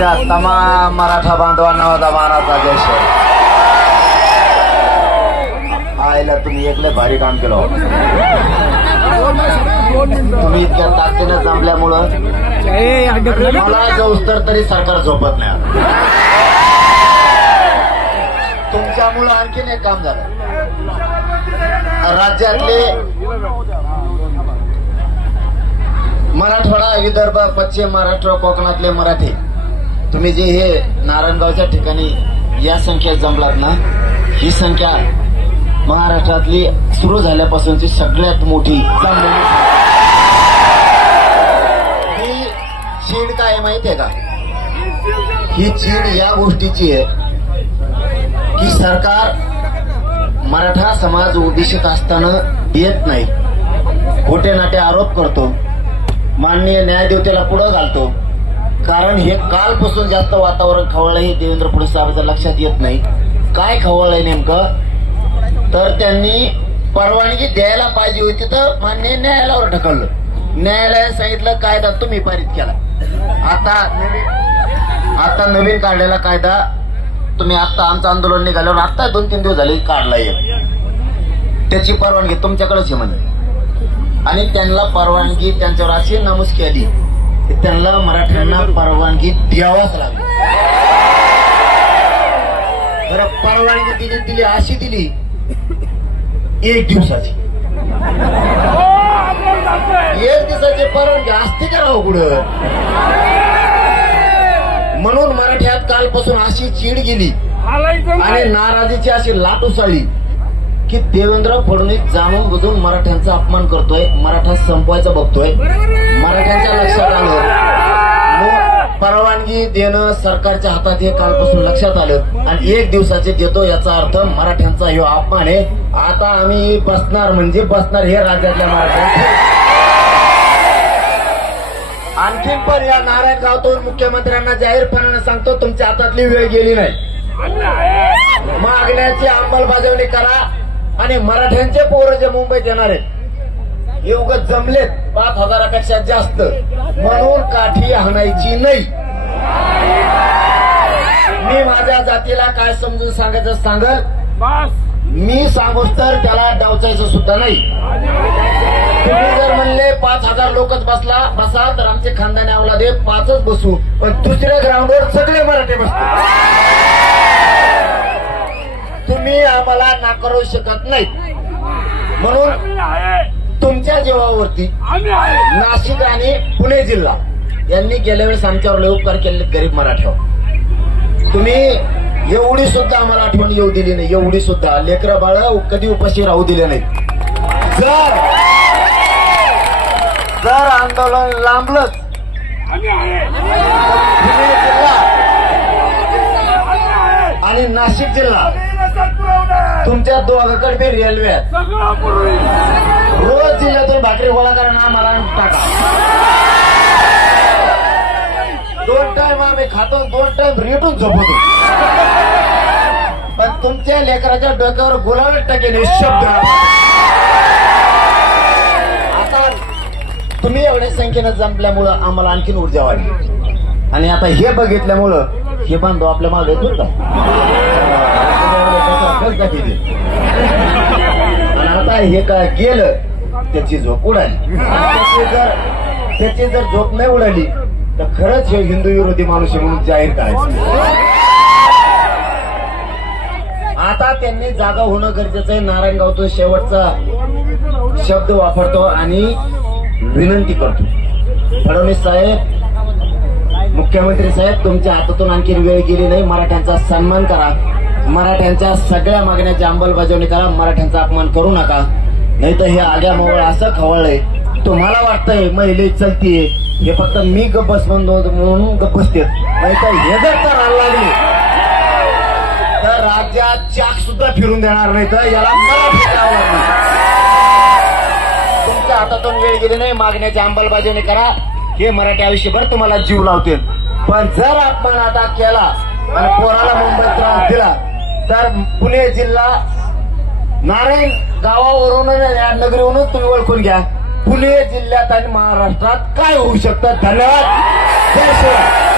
माझ्या तमाम मराठा बांधवांना माझा मानाचा जय. आयला तुम्ही एकले भारी काम केलं. तुम्ही इतक्या ताकदीनं जमल्यामुळं मला जाऊस तरी सरकार झोपत नाही. तुमच्यामुळं आणखीन एक काम झालं. राज्यातले मराठवाडा, विदर्भ, पश्चिम महाराष्ट्र, कोकणातले मराठी तुम्ही जे हे नारायणगावच्या ठिकाणी या संख्येत जमलात ना, ही संख्या महाराष्ट्रातली सुरू झाल्यापासूनची सगळ्यात मोठी जमलेली. ही चीड काय माहितीये का? ही चीड या गोष्टीची आहे की सरकार मराठा समाज ओबीसीत असताना देत नाही, खोटे नाटे आरोप करतो, माननीय न्यायदेवतेला पुढे घालतो. कारण हे कालपासून जास्त वातावरण खवळलं हे देवेंद्र फडणवीस साहेबांच्या लक्षात येत नाही. काय खवळलंय नेमकं? तर त्यांनी परवानगी द्यायला पाहिजे होती तर मान्य न्यायालयावर ढकललं. न्यायालयाने सांगितलं कायदा तुम्ही पारित केला. आता नवीन काढलेला कायदा तुम्ही आता आमचं आंदोलन निघाल्यावर आता 2-3 दिवस झाले काढलाय. त्याची परवानगी तुमच्याकडेच आहे म्हणे. आणि त्यांना परवानगी त्यांच्यावर अशी नमूद केली की त्यांना मराठ्यांना परवानगी द्यावाच लागली. बरं, परवानगी दिली अशी दिली 1 दिवसाची. 1 दिवसाची परवानगी असते का राहू कुठं? म्हणून मराठ्यात कालपासून अशी चीड गेली आणि नाराजीची अशी लाट उसळली की देवेंद्र फडणवीस जाणून बुजून मराठ्यांचा अपमान करतोय, मराठा संपवायचा बघतोय. मराठ्यांच्या लक्षात आलं, परवानगी देणं सरकारच्या हातात हे कालपासून लक्षात आलं आणि 1 दिवसाचे देतो याचा अर्थ मराठ्यांचा हे अपमान आहे. आता आम्ही बसणार म्हणजे बसणार हे राज्यातल्या मराठ्यांचे. आणखीन पण या नारायणगावातून मुख्यमंत्र्यांना जाहीरपणाने सांगतो, तुमच्या हातातली वेळ गेली नाही. मागण्याची अंमलबजावणी करा आणि मराठ्यांचे पोरं जे मुंबईत येणार आहेत हे उगाच जमलेत 5,000पेक्षा जास्त म्हणून काठी हाणायची नाही. मी माझ्या जातीला काय समजून सांगायचं सांगल, मी सांगूच तर त्याला डावचायचं सुद्धा नाही. तुम्ही जर म्हणले 5,000 लोकच बसा तर आमचे खानदानी अवलादे 5च बसू, पण दुसऱ्या ग्राउंडवर सगळे मराठे बसतो. तुम्ही आम्हाला नाकारू शकत नाही. म्हणून तुमच्या जीवावरती नाशिक आणि पुणे जिल्हा यांनी गेल्या वेळेस आमच्यावर लय उपकार केले गरीब मराठ्यावर. तुम्ही एवढी सुद्धा आम्हाला आठवण येऊ दिली नाही, एवढी सुद्धा. लेकरं बाळ कधी उपाशी राहू दिले नाही. जर आंदोलन लांबलंच पुणे जिल्हा आणि नाशिक जिल्हा तुमच्या दोघांकडे बी रेल्वे आहेत. रोज जिल्ह्यातून भाकरी गोळा करा ना मला टाका. 2 टाइम आम्ही खातो, 2 टाइम रेटून झोपतो. पण तुमच्या लेकराच्या डोक्यावर गुलाल टाकेल शब्द. आता तुम्ही एवढ्या संख्येनं जमल्यामुळं आम्हाला आणखीन ऊर्जा वाढली आणि आता हे बघितल्यामुळं हे बांधव आपल्या मागे येतो का? आणि आता हे काय गेलं त्याची झोप उडाली. त्याची जर झोप नाही उडाली तर खरंच हे हिंदू विरोधी माणूस म्हणून जाहीर करायचं. आता त्यांनी जागा होणं गरजेचं आहे. नारायणगावतून शेवटचा शब्द वापरतो आणि विनंती करतो, फडणवीस साहेब, मुख्यमंत्री साहेब, तुमच्या हातातून आणखी वेळ गेली नाही. मराठ्यांचा सन्मान करा, मराठ्यांच्या सगळ्या मागण्याची अंमलबजावणी करा, मराठ्यांचा अपमान करू नका. नाही तर हे आग्या मोवळ असं खवळलंय. तुम्हाला वाटतंय महिले चलतीये, हे फक्त मी गप्पस म्हणून गप्प बसते. नाही तर हे जर करायला लागले तर राज्यात चाक सुद्धा फिरून देणार नाही. तर याला मला फिरावं लागणार. तुमच्या हातातून वेळ गेली नाही, मागण्याची अंमलबजावणी करा. हे मराठी आयुष्यभर तुम्हाला जीव लावतील. पण जर आपण आता केला आणि पोराला मुंबईत त्रास दिला तर पुणे जिल्हा नारायण गावावरून या नगरीवरूनच तुम्ही ओळखून घ्या पुणे जिल्ह्यात आणि महाराष्ट्रात काय होऊ शकतं. धन्यवाद. जय शिवराय.